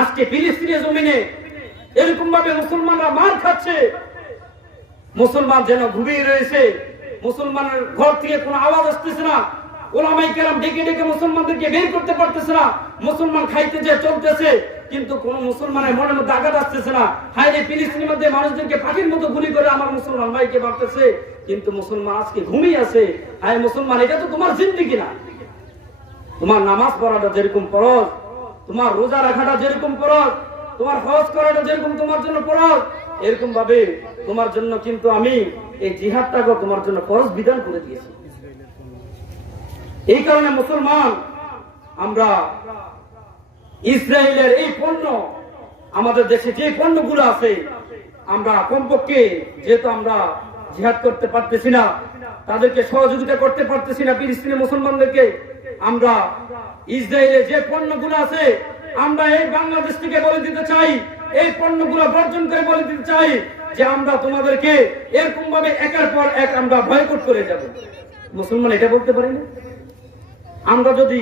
আজকে ফিলিস্তিনের জমিনে এরকম ভাবে মুসলমানরা মার খাচ্ছে, মুসলমান যেন ঘুমিয়ে রয়েছে, মুসলমানের ঘর থেকে কোনো আওয়াজ আসতেছে না, ওলামায়ে কেরাম ডেকে ডেকে মুসলমানদেরকে বের করতে পারতেছে না, মুসলমান খাইতে যে চলতেছে কিন্তু কোন মুসলমানের মনের মধ্যে আঘাত আসতেছে না। হায় রে, ফিলিস্তিনের মধ্যে মানুষদেরকে পাখির মতো গুলি করে আমার মুসলমান ভাইকে মারতেছে, কিন্তু মুসলমান আজকে ঘুমিয়ে আছে। হায় মুসলমান, এটা তো তোমার জিন্দেগি না। তোমার নামাজ পড়াটা যেরকম ফরজ, তোমার রোজা রাখাটা যেরকম ফরজ, তোমার হজ করাটা যেরকম তোমার জন্য ফরজ, এরকম ভাবে তোমার জন্য কিন্তু আমি এই জিহাদটাকে তোমার জন্য ফরজ বিধান করে দিয়েছি। এই কারণে মুসলমান, আমরা ইসরায়েলের এই পণ্য, আমাদের দেশে যে পণ্যগুলো আছে, আমরা কমপক্ষে যেহেতু আমরা জিহাদ করতে পারতেছি না, তাদেরকে সহযোগিতা করতে পারতেছি না ফিলিস্তিনি মুসলমানদেরকে, আমরা ইসরায়েলে যে পণ্যগুলো আছে আমরা এই বাংলাদেশ থেকে বলে দিতে চাই, এই পণ্যগুলো বর্জন করে বলে দিতে চাই যে আমরা তোমাদেরকে এরকম ভাবে একের পর এক আমরা বয়কট করে যাব। মুসলমান এটা বলতে পারি না? আমরা যদি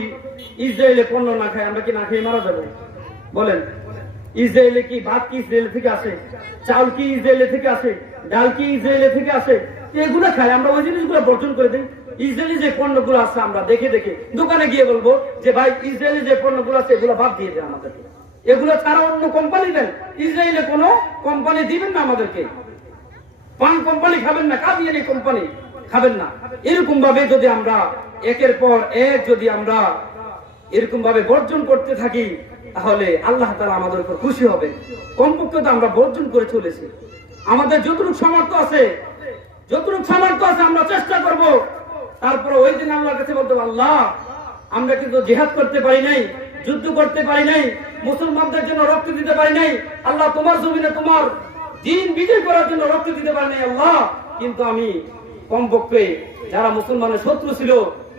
ইসরায়েলে পণ্য না খাই, আমরা কি না খেয়ে মারা যাবো? বলেন, ইসরায়েলে কি ভাত কি ইসরায়েল থেকে আসে, চাল কি ইসরায়েল থেকে আসে, ডাল কি ইসরায়েল থেকে আসে? এগুলো খাই, আমরা ওই জিনিসগুলো বর্জন করে দিই। ইসরায়েলি যে পণ্যগুলো আছে আমরা দেখে দেখে দোকানে গিয়ে বলবো যে ভাই ইসরায়েলি যে পণ্যগুলো আছে এগুলো বাদ দিয়ে দেন আমাদেরকে, এগুলো ছাড়া অন্য কোম্পানি দেন, ইসরায়েলে কোনো কোম্পানি দিবেন না আমাদেরকে, পান কোম্পানি খাবেন না, কাদিয়ানি কোম্পানি খাবেন না। এরকম ভাবে যদি আমরা একের পর এক যদি আমরা এরকম ভাবে বর্জন করতে থাকি, তাহলে আল্লাহ তাআলা আমাদের উপর খুশি হবে। কমপক্ষে তো আমরা বর্জন করে চলেছি, আমাদের যতটুকু সামর্থ্য আছে আমরা চেষ্টা করব। তারপরে ওই দিন আল্লাহর কাছে বলতে, আল্লাহ আমরা কিন্তু জিহাদ করতে পারি নাই, যুদ্ধ করতে পারি নাই, মুসলমানদের জন্য রক্ত দিতে পারি নাই, আল্লাহ তোমার জমিনে তোমার দ্বীন বিজয় করার জন্য রক্ত দিতে পারি নাই আল্লাহ, কিন্তু আমি কমপক্ষে যারা মুসলমানের শত্রু ছিল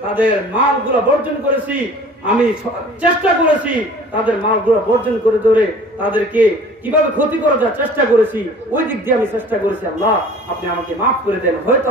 তাদের মালগুলো বর্জন করেছি, আমি চেষ্টা করেছি তাদের মালগুলো বর্জন করে ধরে তাদেরকে কিভাবে ক্ষতি করা যায় চেষ্টা করেছি, ওই দিক দিয়ে আমি চেষ্টা করেছি। আল্লাহ আপনি আমাকে মাফ করে দেন। হয়তো